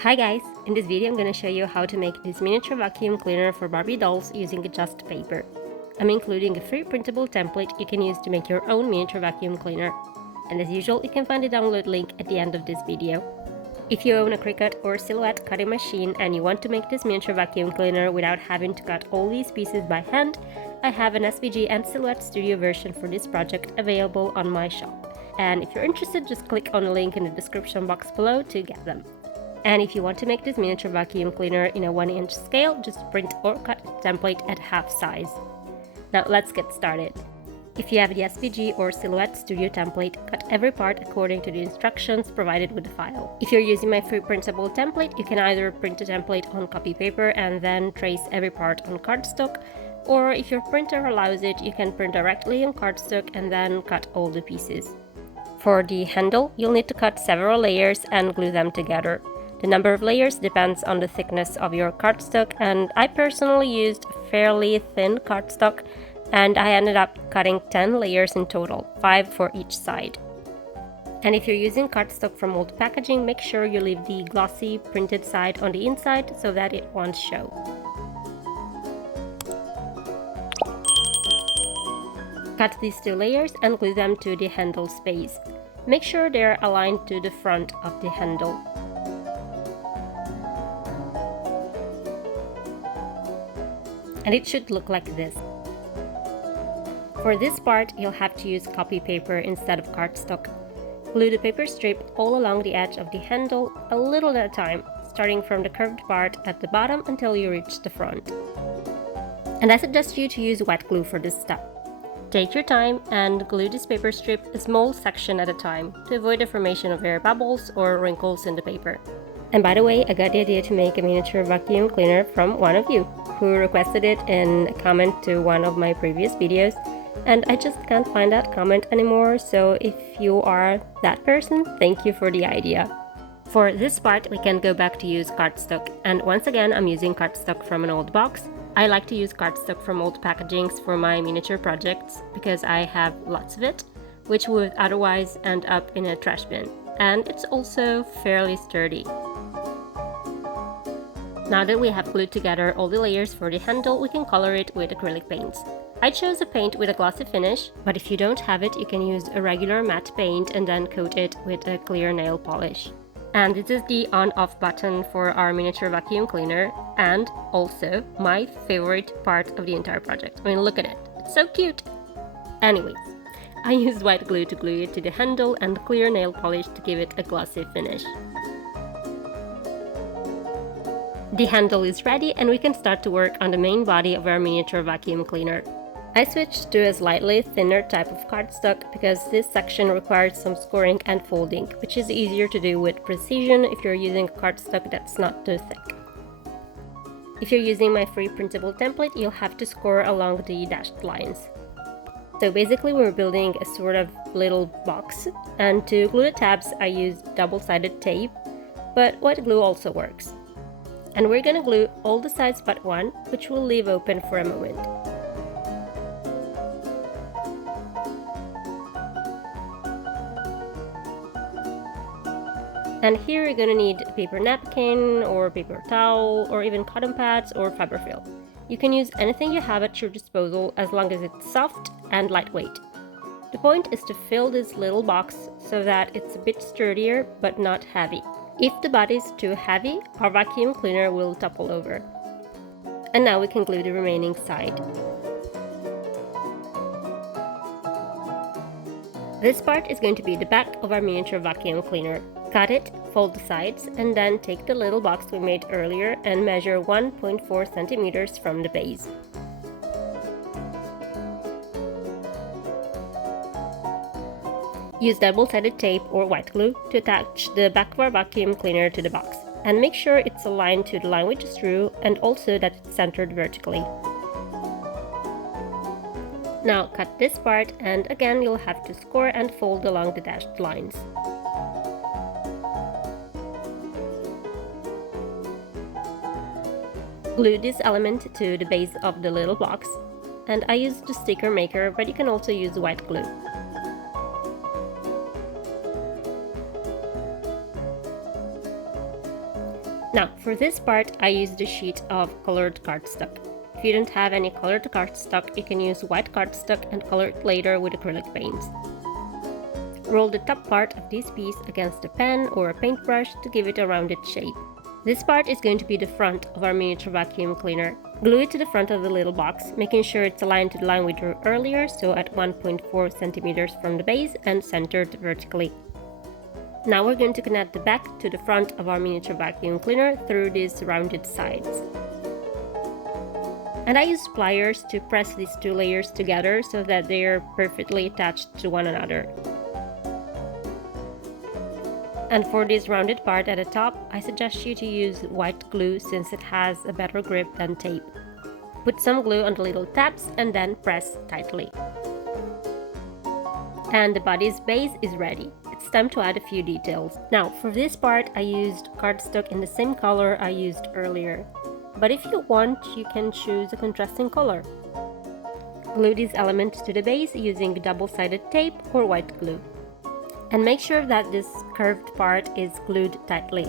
Hi guys! In this video I'm going to show you how to make this miniature vacuum cleaner for Barbie dolls using just paper. I'm including a free printable template you can use to make your own miniature vacuum cleaner. And as usual, you can find the download link at the end of this video. If you own a Cricut or Silhouette cutting machine and you want to make this miniature vacuum cleaner without having to cut all these pieces by hand, I have an SVG and Silhouette Studio version for this project available on my shop. And if you're interested, just click on the link in the description box below to get them. And if you want to make this miniature vacuum cleaner in a 1-inch scale, just print or cut the template at half size. Now let's get started. If you have the SVG or Silhouette Studio template, cut every part according to the instructions provided with the file. If you're using my free printable template, you can either print the template on copy paper and then trace every part on cardstock, or if your printer allows it, you can print directly on cardstock and then cut all the pieces. For the handle, you'll need to cut several layers and glue them together. The number of layers depends on the thickness of your cardstock, and I personally used fairly thin cardstock, and I ended up cutting 10 layers in total, 5 for each side. And if you're using cardstock from old packaging, make sure you leave the glossy printed side on the inside so that it won't show. Cut these 2 layers and glue them to the handle space. Make sure they're aligned to the front of the handle. And it should look like this. For this part, you'll have to use copy paper instead of cardstock. Glue the paper strip all along the edge of the handle, a little at a time, starting from the curved part at the bottom until you reach the front. And I suggest you to use wet glue for this step. Take your time and glue this paper strip a small section at a time to avoid the formation of air bubbles or wrinkles in the paper. And by the way, I got the idea to make a miniature vacuum cleaner from one of you, who requested it in a comment to one of my previous videos, and I just can't find that comment anymore, so if you are that person, thank you for the idea. For this part, we can go back to use cardstock, and once again I'm using cardstock from an old box. I like to use cardstock from old packagings for my miniature projects because I have lots of it, which would otherwise end up in a trash bin, and it's also fairly sturdy. Now that we have glued together all the layers for the handle, we can color it with acrylic paints. I chose a paint with a glossy finish, but if you don't have it, you can use a regular matte paint and then coat it with a clear nail polish. And this is the on-off button for our miniature vacuum cleaner, and also my favorite part of the entire project. I mean, look at it, it's so cute! Anyways, I used white glue to glue it to the handle and clear nail polish to give it a glossy finish. The handle is ready and we can start to work on the main body of our miniature vacuum cleaner. I switched to a slightly thinner type of cardstock because this section requires some scoring and folding, which is easier to do with precision if you're using cardstock that's not too thick. If you're using my free printable template, you'll have to score along the dashed lines. So basically we're building a sort of little box, and to glue the tabs I used double-sided tape, but white glue also works. And we're gonna glue all the sides but one, which we'll leave open for a moment. And here you're gonna need a paper napkin, or paper towel, or even cotton pads or fiberfill. You can use anything you have at your disposal as long as it's soft and lightweight. The point is to fill this little box so that it's a bit sturdier but not heavy. If the body is too heavy, our vacuum cleaner will topple over. And now we can glue the remaining side. This part is going to be the back of our miniature vacuum cleaner. Cut it, fold the sides, and then take the little box we made earlier and measure 1.4 centimeters from the base. Use double-sided tape or white glue to attach the back of our vacuum cleaner to the box, and make sure it's aligned to the line we just drew and also that it's centered vertically. Now cut this part, and again you'll have to score and fold along the dashed lines. Glue this element to the base of the little box, and I used the sticker maker, but you can also use white glue. Now, for this part, I used a sheet of colored cardstock. If you don't have any colored cardstock, you can use white cardstock and color it later with acrylic paints. Roll the top part of this piece against a pen or a paintbrush to give it a rounded shape. This part is going to be the front of our miniature vacuum cleaner. Glue it to the front of the little box, making sure it's aligned to the line we drew earlier, so at 1.4 centimeters from the base and centered vertically. Now we're going to connect the back to the front of our miniature vacuum cleaner through these rounded sides. And I used pliers to press these two layers together so that they are perfectly attached to one another. And for this rounded part at the top, I suggest you to use white glue since it has a better grip than tape. Put some glue on the little tabs and then press tightly. And the body's base is ready. It's time to add a few details. Now, for this part, I used cardstock in the same color I used earlier. But if you want, you can choose a contrasting color. Glue these elements to the base using double-sided tape or white glue. And make sure that this curved part is glued tightly.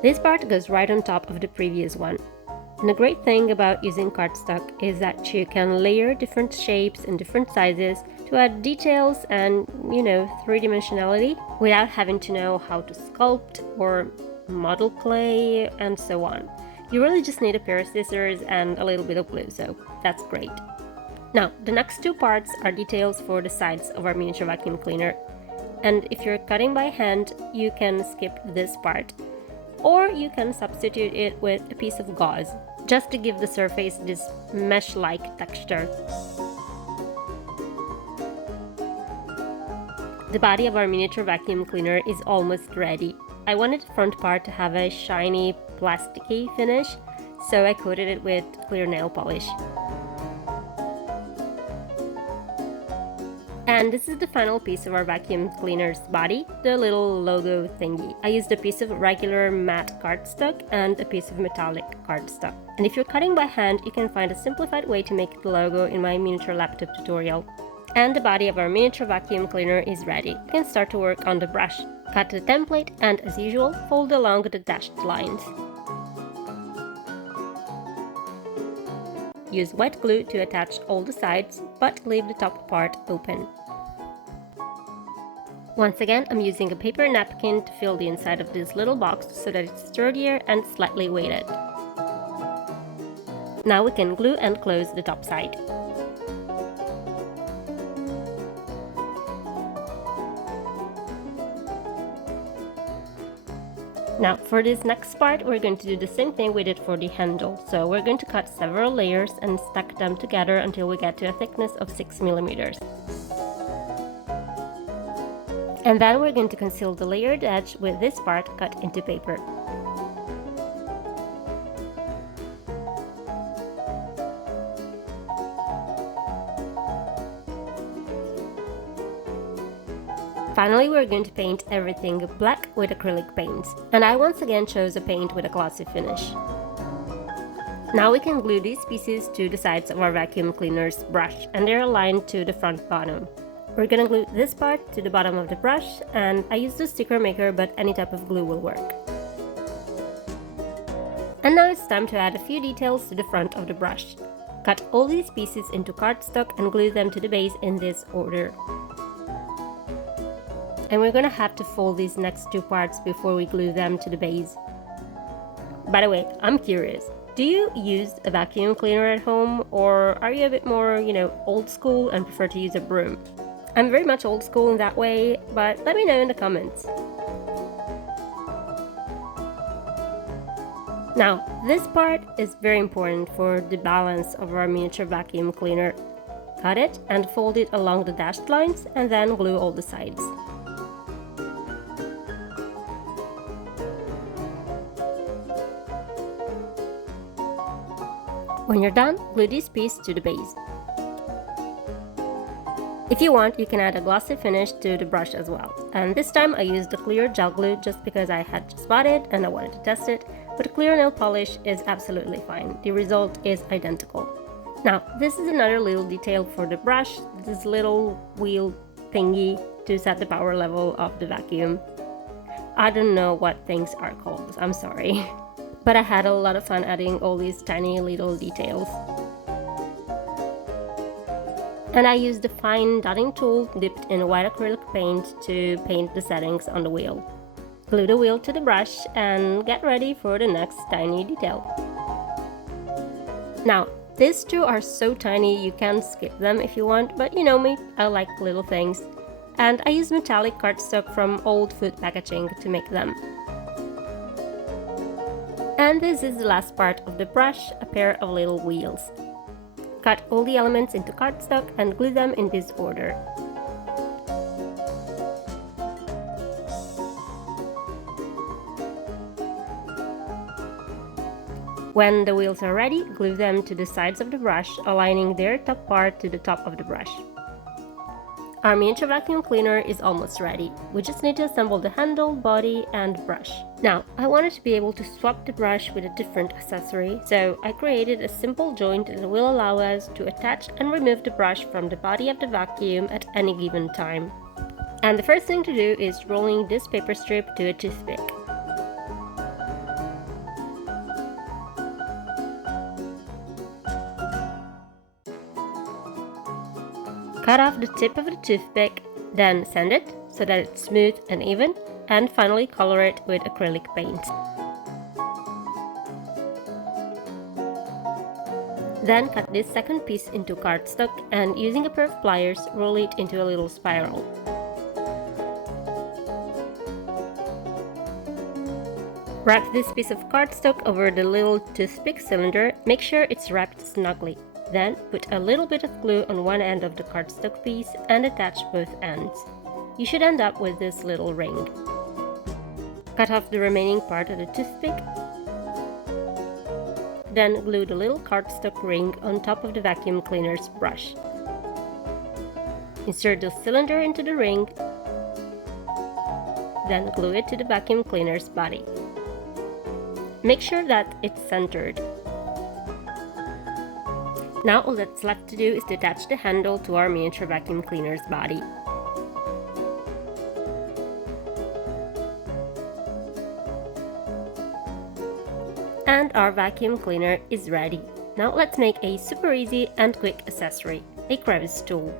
This part goes right on top of the previous one. And the great thing about using cardstock is that you can layer different shapes and different sizes to add details and, three-dimensionality without having to know how to sculpt or model clay and so on. You really just need a pair of scissors and a little bit of glue, so that's great. Now, the next two parts are details for the sides of our miniature vacuum cleaner. And if you're cutting by hand, you can skip this part. Or you can substitute it with a piece of gauze, just to give the surface this mesh-like texture. The body of our miniature vacuum cleaner is almost ready. I wanted the front part to have a shiny, plasticky finish, so I coated it with clear nail polish. And this is the final piece of our vacuum cleaner's body, the little logo thingy. I used a piece of regular matte cardstock and a piece of metallic cardstock. And if you're cutting by hand, you can find a simplified way to make the logo in my miniature laptop tutorial. And the body of our miniature vacuum cleaner is ready. You can start to work on the brush. Cut the template and, as usual, fold along the dashed lines. Use white glue to attach all the sides, but leave the top part open. Once again, I'm using a paper napkin to fill the inside of this little box so that it's sturdier and slightly weighted. Now we can glue and close the top side. Now, for this next part, we're going to do the same thing we did for the handle. So we're going to cut several layers and stack them together until we get to a thickness of 6 millimeters. And then we're going to conceal the layered edge with this part cut into paper. Finally, we're going to paint everything black with acrylic paints. And I once again chose a paint with a glossy finish. Now we can glue these pieces to the sides of our vacuum cleaner's brush, and they're aligned to the front bottom. We're gonna glue this part to the bottom of the brush, and I used a sticker maker, but any type of glue will work. And now it's time to add a few details to the front of the brush. Cut all these pieces into cardstock and glue them to the base in this order. And we're gonna have to fold these next two parts before we glue them to the base. By the way, I'm curious, do you use a vacuum cleaner at home, or are you a bit more, old school and prefer to use a broom? I'm very much old school in that way, but let me know in the comments. Now, this part is very important for the balance of our miniature vacuum cleaner. Cut it and fold it along the dashed lines and then glue all the sides. When you're done, glue this piece to the base. If you want, you can add a glossy finish to the brush as well. And this time I used the clear gel glue just because I had just bought it and I wanted to test it. but clear nail polish is absolutely fine. The result is identical. Now, this is another little detail for the brush, this little wheel thingy to set the power level of the vacuum. I don't know what things are called, I'm sorry. But I had a lot of fun adding all these tiny little details. And I used the fine dotting tool dipped in white acrylic paint to paint the settings on the wheel. Glue the wheel to the brush and get ready for the next tiny detail. Now, these two are so tiny you can skip them if you want, but you know me, I like little things. And I use metallic cardstock from old food packaging to make them. And this is the last part of the brush, a pair of little wheels. Cut all the elements into cardstock and glue them in this order. When the wheels are ready, glue them to the sides of the brush, aligning their top part to the top of the brush. Our miniature vacuum cleaner is almost ready. We just need to assemble the handle, body, and brush. Now, I wanted to be able to swap the brush with a different accessory, so I created a simple joint that will allow us to attach and remove the brush from the body of the vacuum at any given time. And the first thing to do is rolling this paper strip to a toothpick. Cut off the tip of the toothpick, then sand it so that it's smooth and even, and finally color it with acrylic paint. Then cut this second piece into cardstock and using a pair of pliers, roll it into a little spiral. Wrap this piece of cardstock over the little toothpick cylinder, make sure it's wrapped snugly. Then put a little bit of glue on one end of the cardstock piece and attach both ends. You should end up with this little ring. Cut off the remaining part of the toothpick. Then glue the little cardstock ring on top of the vacuum cleaner's brush. Insert the cylinder into the ring, then glue it to the vacuum cleaner's body. Make sure that it's centered. Now all that's left to do is to attach the handle to our miniature vacuum cleaner's body. And our vacuum cleaner is ready. Now let's make a super easy and quick accessory, a crevice tool.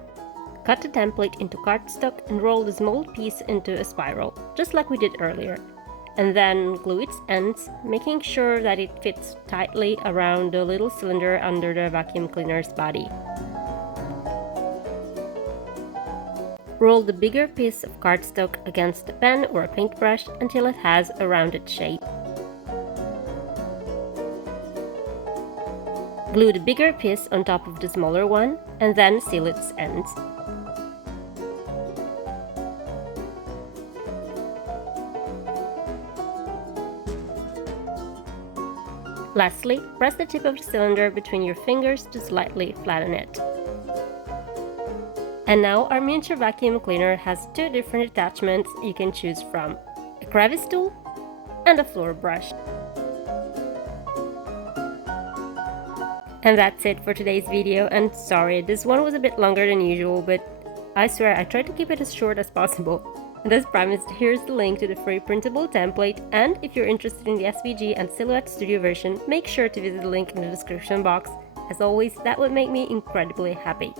Cut the template into cardstock and roll the small piece into a spiral, just like we did earlier. And then glue its ends, making sure that it fits tightly around the little cylinder under the vacuum cleaner's body. Roll the bigger piece of cardstock against a pen or a paintbrush until it has a rounded shape. Glue the bigger piece on top of the smaller one and then seal its ends. Lastly, press the tip of the cylinder between your fingers to slightly flatten it. And now our miniature vacuum cleaner has two different attachments you can choose from: a crevice tool and a floor brush. And that's it for today's video, and sorry, this one was a bit longer than usual, but I swear I tried to keep it as short as possible. And as promised, here's the link to the free printable template, and if you're interested in the SVG and Silhouette Studio version, make sure to visit the link in the description box. As always, that would make me incredibly happy.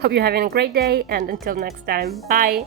Hope you're having a great day, and until next time, bye!